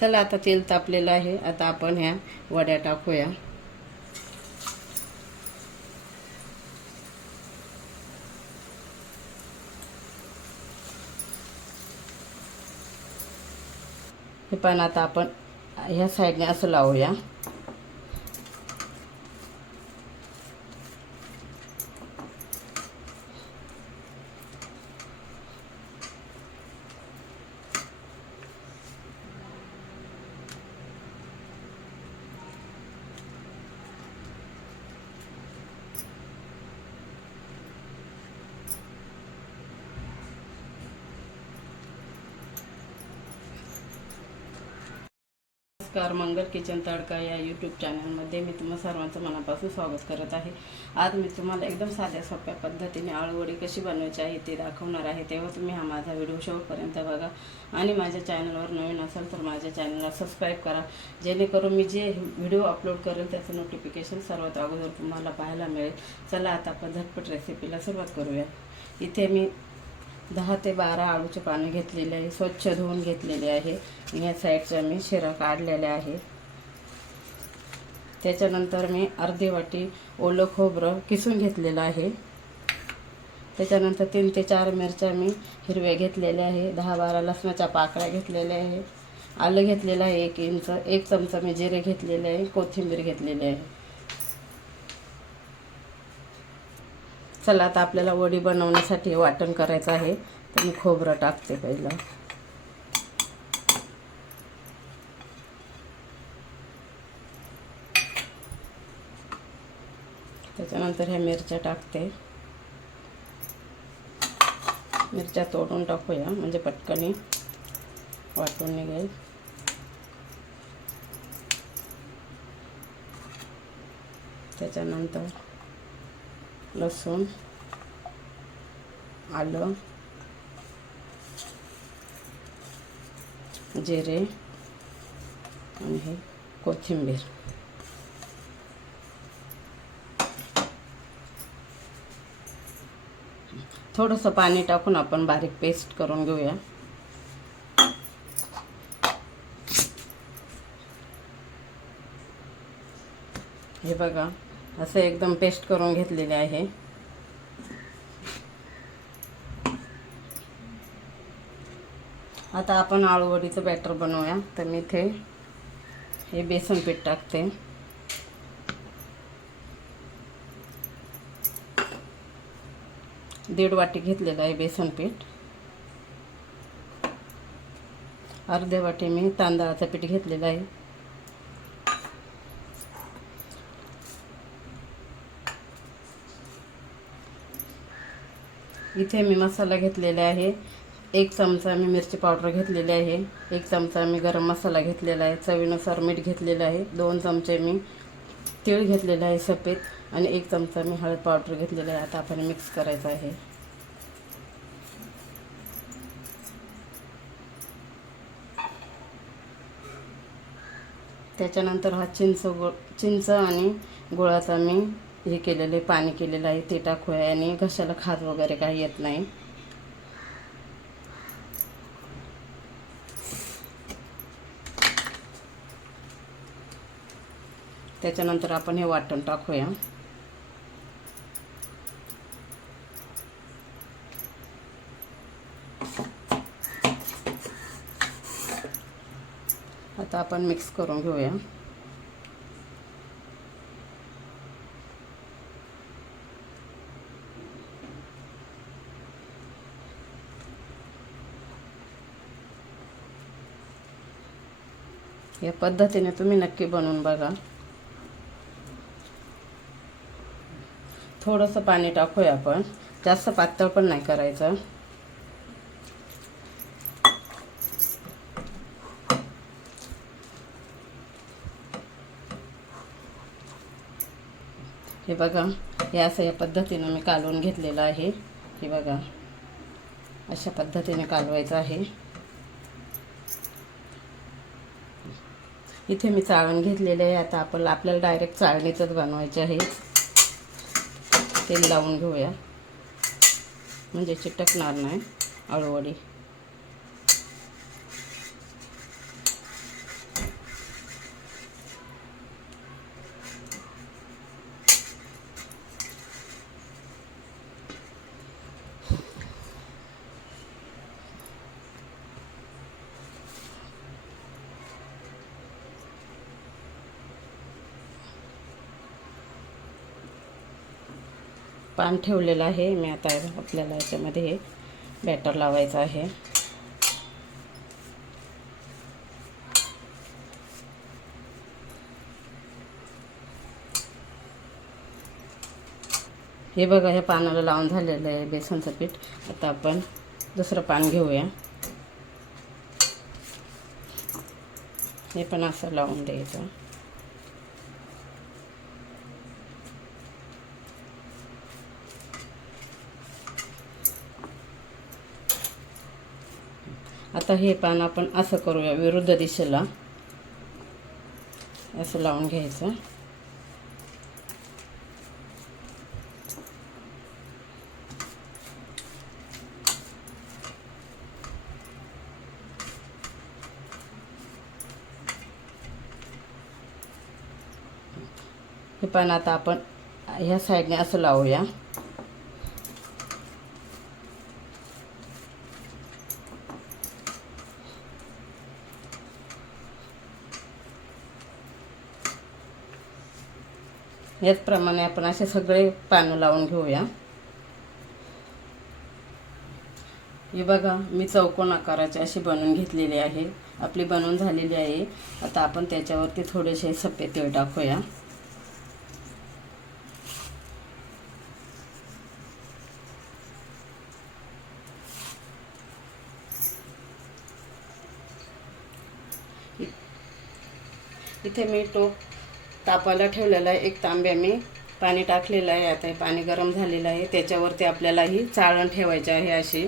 चला आता तेल तापलेलं आहे. आता आपण ह्या वड्या टाकूया. हे पण आता आपण ह्या साईडने असं लावूया. नमस्कार मंगल किचन तडका या यूट्यूब चॅनलमध्ये मी तुम्हा सर्वांचं मनापासून स्वागत करत आहे. आज मी तुम्हाला एकदम साध्या सोप्या पद्धतीने आळूवडी कशी बनवायची आहे ते दाखवणार आहे. तेव्हा तुम्ही हा माझा व्हिडिओ शेवटपर्यंत बघा. आणि माझ्या चॅनलवर नवीन असेल तर माझ्या चॅनलला सबस्क्राईब करा. जेणेकरून मी जे व्हिडिओ अपलोड करेल त्याचं नोटिफिकेशन सर्वात अगोदर तुम्हाला पाहायला मिळेल. चला आता आपण झटपट रेसिपीला सुरुवात करूया. इथे मी दहा ते बारा आळूचे पाने घेतलेले आहे स्वच्छ धुवून घेतलेले आहे. या साईडच्या मी शिरा काढलेल्या आहे. त्याच्यानंतर मी अर्धी वाटी ओलं खोबरं किसून घेतलेलं आहे. त्याच्यानंतर तीन ते चार मिरच्या मी हिरव्या घेतलेल्या आहे. दहा बारा लसणाच्या पाकळ्या घेतलेल्या आहे. आलं घेतलेलं आहे एक इंच. एक चमचा मी जिरे घेतलेले आहे. कोथिंबीर घेतलेली आहे. चला आता आपल्याला वडी बनवण्यासाठी वाटण करायचं आहे. तर मी खोबरं टाकते पहिलं. त्याच्यानंतर ह्या मिरच्या टाकते. मिरच्या तोडून टाकूया म्हणजे पटकनी वाटून निघेल. त्याच्यानंतर लसूण आलं जिरे कोथिंबीर थोडंसं पाणी टाकून आपण बारीक पेस्ट करून घेऊया. हे बघा. असं एकदम पेस्ट करून घेतलेले आहे. आता आपण आळूवडीचं बॅटर बनवूया. तर मी इथे हे बेसन पीठ टाकते. दीड वाटी घेतलेलं आहे बेसन पीठ. अर्ध्या वाटी मी तांदळाचं पीठ घेतलेलं आहे. इथे मी मसाला घेतलेला आहे. एक चमचा मी मिरची पावडर घेतलेली आहे. एक चमचा मी गरम मसाला घेतलेला आहे. चवीनुसार मीठ घेतलेलं आहे. दोन चमचे मी तीळ घेतलेलं आहे सफेद आणि एक चमचा मी हळद पावडर घेतलेला आहे. आता आपण मिक्स करायचं आहे. त्याच्यानंतर हा चिंच गो चिंच आणि गुळाचा मी हे केलेले पाणी केलेलं आहे ते टाकूया आणि घशाला खाज वगैरे काही येत नाही. त्याच्यानंतर आपण हे वाटण टाकूया. आता आपण मिक्स करून घेऊया. या पद्धतीने तुम्ही नक्की बनवून बघा. थोडंसं पाणी टाकूया आपण. जास्त पातळ पण नाही करायचं. हे बघा हे असं या पद्धतीनं मी कालवून घेतलेलं आहे. हे बघा अशा पद्धतीने कालवायचं आहे. इथे मी चाळण घेतलेले आहे. आता आपण आपल्याला डायरेक्ट चाळणीचंच बनवायचे आहे. तेल लावून घेऊया. म्हणजे चिटकणार नाही. अळूवडी. पान ठेवलेलं आहे. मी आता आपल्याला याच्यामध्ये हे बॅटर लावायचं आहे. हे बघा हे पानाला लावून झालेलं आहे बेसनचं पीठ. आता आपण दुसरं पान घेऊया. हे पण असं लावून द्यायचं. आता हे पान आपण असं करूया विरुद्ध दिशेला. असं लावून घ्यायचं. हे पान आता आपण ह्या साईडने असं लावूया. याचप्रमाणे आपण असे सगळे पानं लावून घेऊया. हे बघा मी चौकोन आकाराची अशी बनवून घेतलेली आहे. आपली बनवून झालेली आहे. आता आपण त्याच्यावरती थोडेसे सफेद तेल टाकूया. इथे मी टोप तापाला ठेवलेला आहे. एक तांब्या मी पाणी टाकलेलं आहे. आता हे पाणी गरम झालेलं आहे. त्याच्यावरती आपल्याला ही चाळण ठेवायची आहे अशी.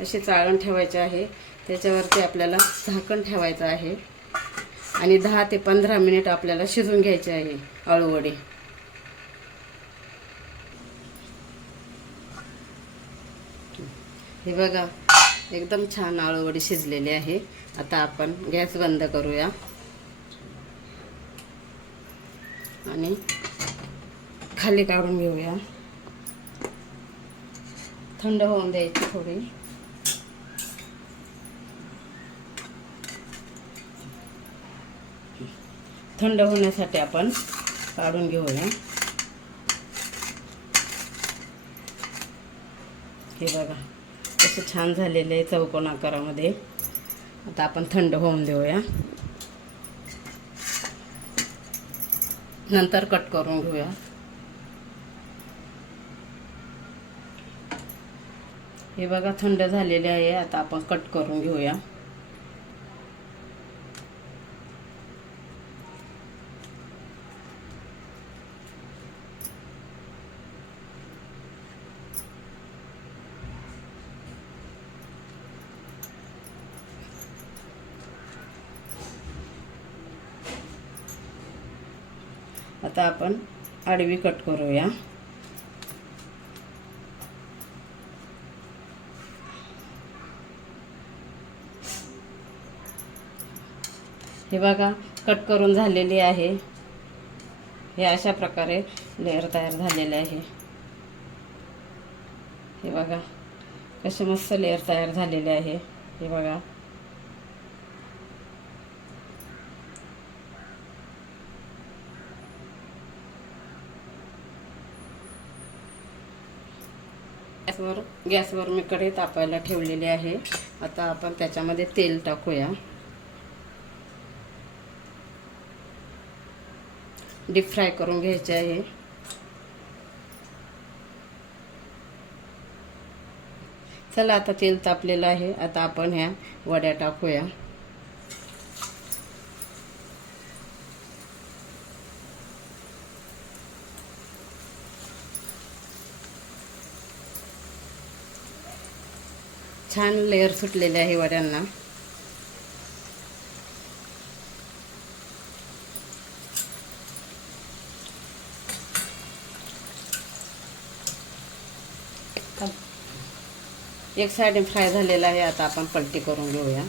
अशी चाळण ठेवायची आहे. त्याच्यावरती आपल्याला झाकण ठेवायचं आहे. आणि दहा ते पंधरा मिनिट आपल्याला शिजून घ्यायचे आहे अळूवडी. हे बघा एकदम छान आळूवडी शिजलेली आहे. आता आपण गॅस बंद करूया. आणि खाली काढून घेऊया. थंड होऊन द्यायची थोडी. थंड होण्यासाठी आपण काढून घेऊया. हे बघा कसं छान झालेलं आहे चौकोन आकारामध्ये. आता आपण थंड होऊन देऊया. नंतर कट करून घेऊया. हे बघा थंड झालेले आहे आता आपण कट करून घेऊया. आता आपण आडवी कट करूया. हे बघा कट करून झालेली आहे. हे अशा प्रकारे लेअर तयार झालेले आहे. हे बघा कसे मस्त लेअर तयार झालेले आहे. हे बघा. गॅसवर गॅसवर मी कढई तापायला ठेवलेली आहे. आता आपण त्याच्यामध्ये तेल टाकूया. डीप फ्राय करून घ्यायचे आहे. चला आता तेल तापलेलं आहे. आता आपण ह्या वड्या टाकूया. छान लेअर सुटलेले आहे वड्यांना. एक साईडने फ्राय झालेला आहे आता आपण पलटी करून घेऊया.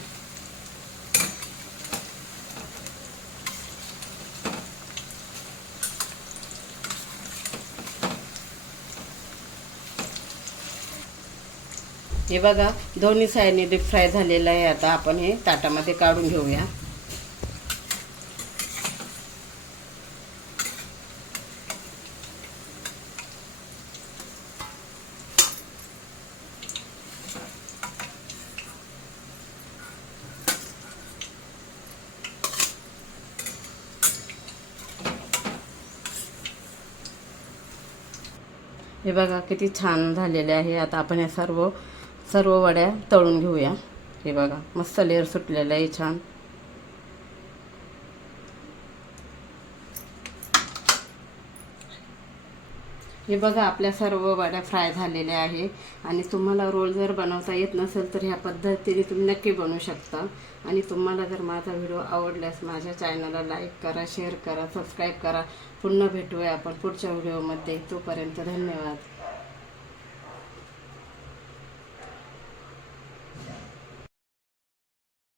हे बघा साइड ने डीप फ्राय झालेलं आता अपन ये ताटा मधे का ये बगा किती छान है आता अपन ये सर्व सर्व वड्या तळून घेऊया. हे बघा मस्त लेअर सुटलेलं आहे छान. हे बघा आपल्या सर्व वड्या फ्राय झालेल्या आहे. आणि तुम्हाला रोल जर बनवता येत नसेल तर ह्या पद्धतीने तुम्ही नक्की बनवू शकता. आणि तुम्हाला जर माझा व्हिडिओ आवडल्यास माझ्या चॅनलला लाईक करा शेअर करा सबस्क्राईब करा. पुन्हा भेटूया आपण पुढच्या व्हिडिओमध्ये तोपर्यंत धन्यवाद.